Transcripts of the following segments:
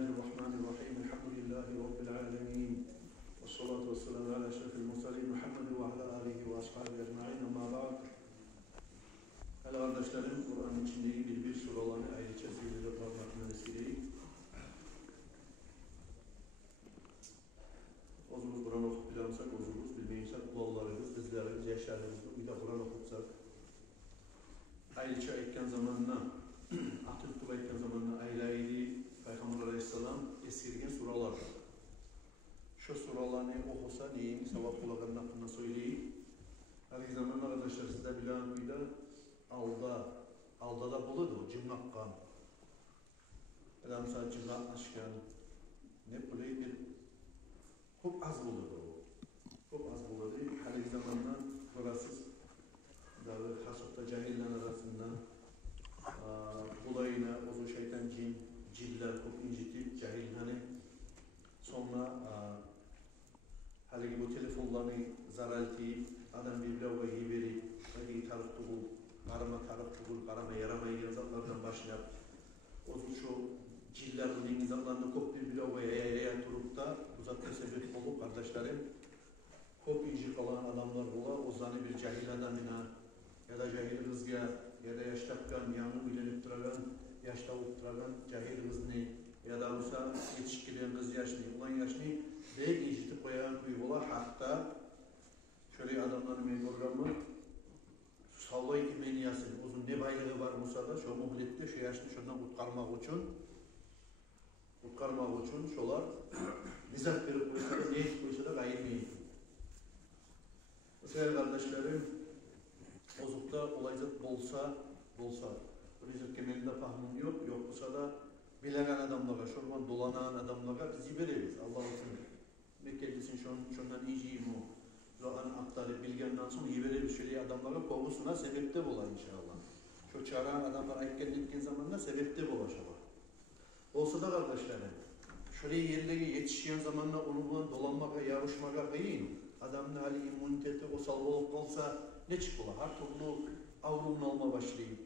Bismillahirrahmanirrahim. Elhamdülillahi Rabbil alemin. Ve salatu ve selamu ala eşrefil mursalin Muhammed ve ala alihi ve ashabihi ecmaîn. Amma ba'd. Değerli kardeşlerim, Kur'an'ın içindeki bir sure olan ayet-i kerimleri parmakla vesileyi. Ozumuz Kur'an okup bilemsek, ozumuz bilmeyinsek, kulağlarımız, bizlerimiz, yaşlarımız, bir de Kur'an okutsak. Ayet-i ayetken zamanına, Atıp ayetken zamanına aylaydı Peygamber Aleyhisselam esirgen suralardır. Şu suralarını okusa neyin sevap kulağının hakkında söyleyeyim. Her zaman arkadaşlar sizde bilen buyda alda da buludu, cımnakkan. Mesela cımnak aşkan, ne böyle bir çok az buludu o. Çok az buludu. Her zamanla burasız hasıfta cahiller arasında bulayına o şeytan ciller çok incitip cahilhane sonra halbuki bu telefonlarını zararlayıp adam birbirine verip hadi tarif tuğul karama yaramayı yazarlardan başlayıp o şu cillerin insanlarını çok birbirine turup da uzatma sebep olup kardeşlerim çok incik olan adamlar ola o zanı bir cahil adamına ya da cahil kızga ya da yaştakkan yanı bilenip duragan yaşta olup duragan cahil kızını ya da olsa yetişkilen kız yaşını ulan yaşını bek incitip koyan kuyu ola hatta şöyle adamların meyvorgamı sallay imeniyası uzun ne baylığı var olsa da şu muhlette şu yaşını şundan kutkarmak için şolar nizat verip koysa da neyit koysa da gayirmeyin. Sevgili kardeşlerim bozukta olaycak bolsa olaycak kemelinde fahmım yok olsa da bilen adamlara, şuradan dolanan adamlara bizi veririz. Allah'ın Mekke'lisin şundan iyiciyim o. Zoran aktarıp bilgenden sonra iyi veririz şöyle adamlara kovusuna sebepte bola inşallah. Şu çağıran adamlar ayıkken zamanla sebepte bolaşalar. Olsa da kardeşlerim, şöyle yerlere yetişen zamanla onunla dolanmaya, yarışmaya kıyın. Adamın hali immuniteti o salgı olup kalsa ne çıkıla? Her türlü avrumunu alma başlayıp.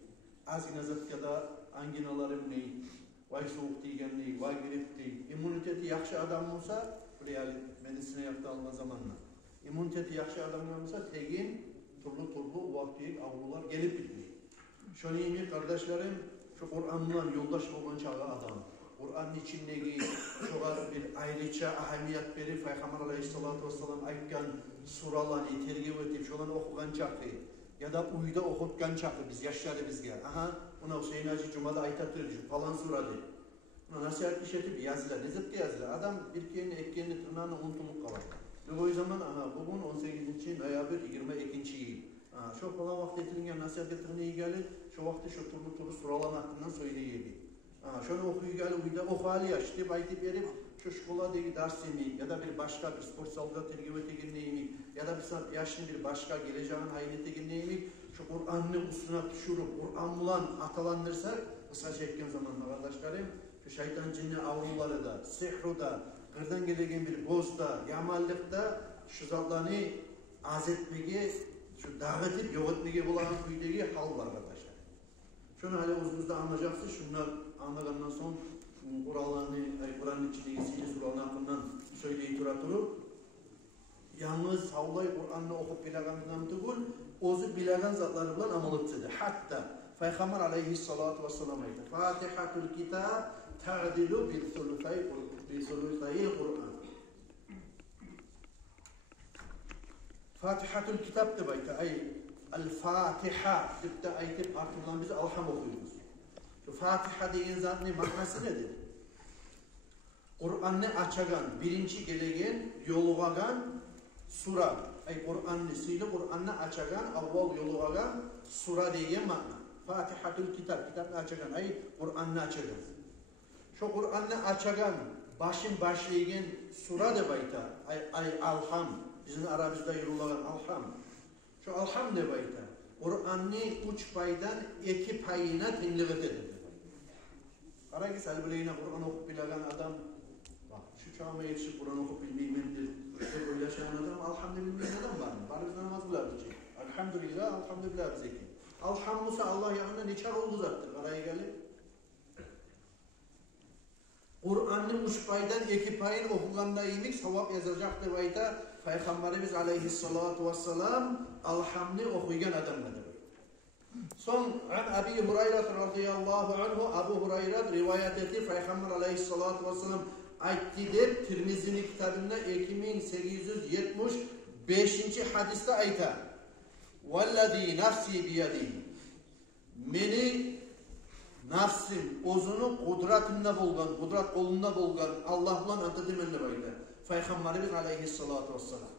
Az nazat ya da anginalarım ney? Vay soğuk diygen ney? Vay grip değil. İmmuniteti yakşı adam olsa, buraya medisine yaptı alma zamanla. İmmuniteti yakşı adam olsa tegin, turlu vakti avrular gelip bitmiyor. Şöyle iyi kardeşlerim, şu Kur'an'la yoldaş olan çağı adam. Kur'an'ın içindeki şoğa bir ayrıca ahamiyet verip Peygamber Aleyhisselatü Vesselam aytkan suralarını tergib etip şolan okugan çağı ya da uyda okutgan çağı biz yaşları bizge. Aha, ona Hüseyin Hacı Cuma'da aytatır falan sura deyip. Ona nasihat işletip yazılar, nezipke yazılar. Adam bir keyini ekkeğini tırnağını unutulup kalar. Ve o zaman bugün 18. noyabr 22. yıl. Şu falan vakti etilingen nasihat getirine iyi gelir. Şu vakti şu turlu suralan hakkından söyleyelim. Şunu okuyu gel uyda oku hali yaş deyip aytıp verip şu şkoladaki dersimi ya da bir başka bir spor salda tergibete girneyimi ya da bir yaşlı bir başka geleceğin haynete girneyimi şu Kur'an'ın usuna düşürüp Kur'an bulan atalandırsak kısaca etken zamanla kardeşlerim şu şeytan cinni avruları da sihru da kırdan gelegen bir bozda yamallıkta şu zallarını az etmeye şu dağıtıp yok etmeye bulan kuydaki hal var arkadaşlar. Şunu hala uzunuzda anlayacaksınız. Şunlar anladıktan sonra Kur'an'ın içindeki sihir suralarının hakkından söyleyip durup yalnız savlay Kur'an'ı okup bileğimizden değil, ozu bileğen zatları bilen amal etdi. Hatta Peygamber Aleyhisselatü Vesselam aydı. Fatihatul kitab ta'dilu bil thuluthayil Kur'an. Fatihatul kitab de bayta ay El-Fatiha tibda aytip artırılan biz alham okuyoruz. Şu Fatiha deyin zatının manası nedir? Kur'an'ı açagan, birinci gelegen, yoluğagan sura. Ay Kur'an'ı açagan, avval yoluğagan sura deyin mana. Fatihatul kitabı açagan, ay Kur'an'ı açagan. Şu Kur'an'ı açagan, başlayan sura de bayta, ay alham. Bizim Arabizde yoluğagan alham. Şu alham ne bayta? Kur'an'ı 3 paydan 2 payına tinliğet edildi. Kara ki salbüleyine Kur'an okup bilen adam, bak şu çağıma yetişip Kur'an okup bilmeymendir. Öyle yaşayan adam, alhamdülillah adam var mı? Bari namaz bile diyecek. Elhamdülillah bize ki. Alhamdülillah Allah yanında ne çağ oldu zattır. Karaya gelip. Kur'an'ı Kur'an'ın 3 paydan 2 payını okuganda iyilik sevap yazacak diye ayta Peygamberimiz aleyhissalatu vesselam alhamni okuyan adamlardır. Son Abi Hurayra radıyallahu anhu Abu Hurayra rivayet etti Peygamber aleyhissalatu vesselam aytti deb Tirmizi'nin kitabında 2875. hadiste ayta Vallazî nafsî biyadihi meni nafsim o'zini qudratında bo'lgan, qudrat qo'lida bo'lgan Alloh bilan antademenni bayda. Peygamberimiz aleyhissalatu vesselam.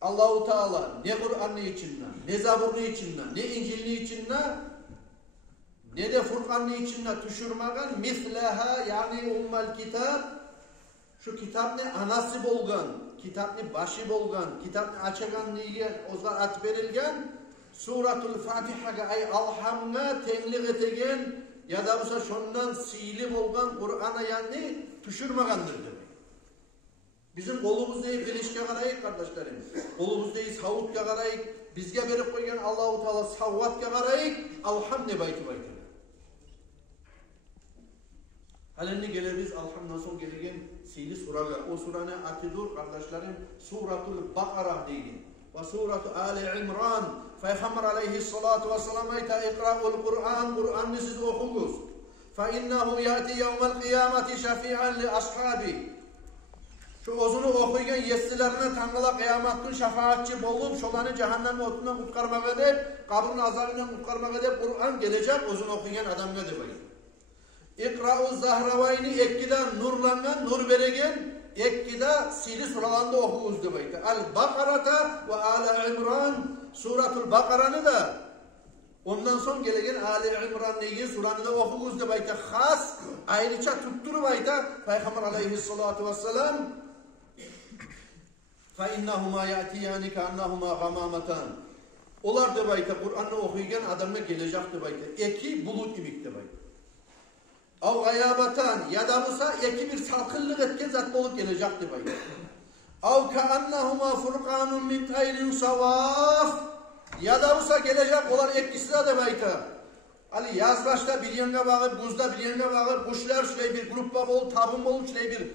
Allahu Teala ne Kur'an'ın içinden, ne Zabur'un içinden, ne İncil'in içinden, ne de Furkan'ın içinden düşürmegen misleha yani ummel kitap şu kitap ne anası bolgan, kitap ne başı bolgan, kitap ne açagan diye ozlar at verilgen Suratul Fatiha'ga ay alhamga tenglik etegen ya da olsa şondan sili bolgan Kur'an'a yani düşürmegendir demek. Bizim kolumuzda bilişke karayık kardeşlerim. Kolumuzda savutga karayık. Bizge verip koygan Allahu Teala savvatga karayık. Alhamd ne bayti bayti. Halini geliriz alhamdan son gelirken sili suralar. O surane atidur kardeşlerim. Suratul Bakara deyin. Ve Suratul Ali İmran. Peygamber aleyhissalatu vesselam ayta ikra'ul Kur'an. Kur'an'ı siz okuyunuz. فَاِنَّهُ يَأْتِ يَوْمَ الْقِيَامَةِ شَفِيعًا لِأَصْحَابِ Şu ozunu okuygen yestilerine tangıla kıyametin şefaatçi bolup şolanı cehennem otundan kurtarmak edip kabrın azabından kurtarmak edip Kur'an gelecek ozunu okuygen adam ne demek? İkra'u Zahravayni ekkiden nurlanan nur beregen ekkida sili suralanda okuyuz demek. Al-Bakarata ve Ala İmran Suratul Bakara'nı da ondan son gelegen Ali İmran neygi suranı da okuyuz demek. Khas ayrıca tutturup ayta Peygamber aleyhissalatu vesselam فَاِنَّهُمَا يَأْتِيَانِ كَاَنَّهُمَا غَمَامَتَانِ Olar da bayta Kur'an'ı okuyken adamına gelecek de bayta. Eki bulut imik de bayta. Av gayabatan ya da olsa eki bir salkınlık etken zat olup gelecek de bayta. Av كَاَنَّهُمَا فُرْقَانٌ مِنْ تَيْلٍ صَوَافٍ Ya da olsa gelecek olar etkisi de bayta. Ali yaz başta bir yenge bağır, buzda bir yenge bağır, kuşlar şöyle bir gruppa bol, tabım bol, şöyle bir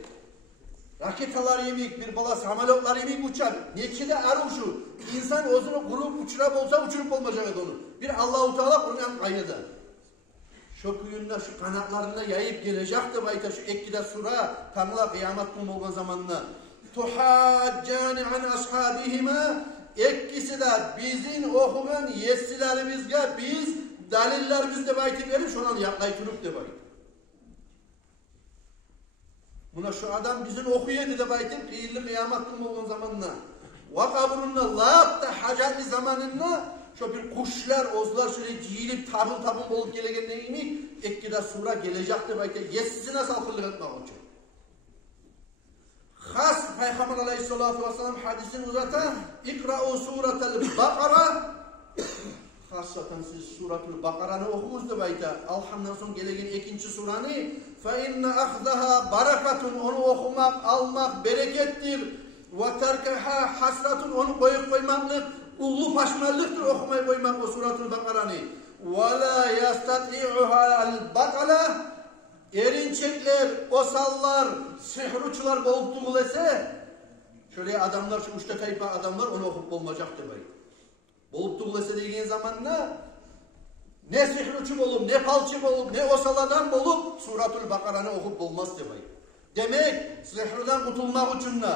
raketalar yemek, bir bala samalotlar yemek uçar. Nekide aruşu. İnsan ozunu kurup uçurap olsa uçurup olmayacak onu. Bir Allah-u Teala Kur'an kayıda. Şu kuyunda, şu kanatlarında yayıp gelecek de bayta şu ekkide sura tanıla kıyamet kum olan zamanla. Tuhaccani an ashabihime ekkisi de bizim okuyan yesilerimizge biz dalillerimiz de bayti verip şundan yaklaytırıp de bayt. Buna şu adam bizim okuyedi de baytım kıyırlı kıyametim olduğun zamanına. Ve kabrunna lab da hacatli zamanında şu bir kuşlar, ozlar şöyle ciyilip tabun olup gelegen neyini ekkide sura gelecekti baytım. Yesisine salkırlık etmek için. Khas Peygamber aleyhissalatu vesselam hadisini uzatan İkra'u suratel Bakara Hasratan siz Suratul Bakara'nı okuyunuz da bayta. Alhamdan son gelegen ikinci suranı فَاِنَّ اَخْذَهَا barakatun onu okumak, almak berekettir. وَتَرْكَهَا hasratun onu koyup koymaklık, ullu paşmallıktır okumayı koymak o Suratul Bakara'nı. وَلَا يَسْتَطِعُهَا الْبَطَلَةِ Erinçekler, osallar, sihruçlar bolup tuğulese şöyle adamlar, şu uçta kayıpa adamlar onu okup olmayacaktır bayta. Bolup tuğulese dediğin zamanla ne sihruçu bolup, ne palçı bolup, ne osaladan bolup Suratul Bakara'nı okup olmaz demek. Demek sihrudan kurtulmak için de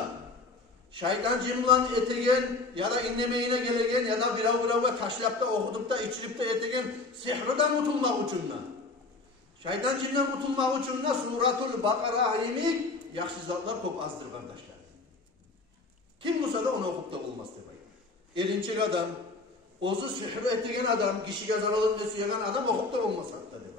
şeytan cimlan etegen ya da inlemeyine gelegen ya da vira ve taşlapta okudup da içilip de etegen sihrudan kurtulmak için de. Şeytan cimden kurtulmak için de Suratul Bakara ayimik yakşı zatlar çok azdır kardeşler. Kim bulsa da onu okup da olmaz demek. Erinçek adam, ozu sihru ettiğin adam, kişiye zararlı süyegen adam okup da olmaz hatta demek.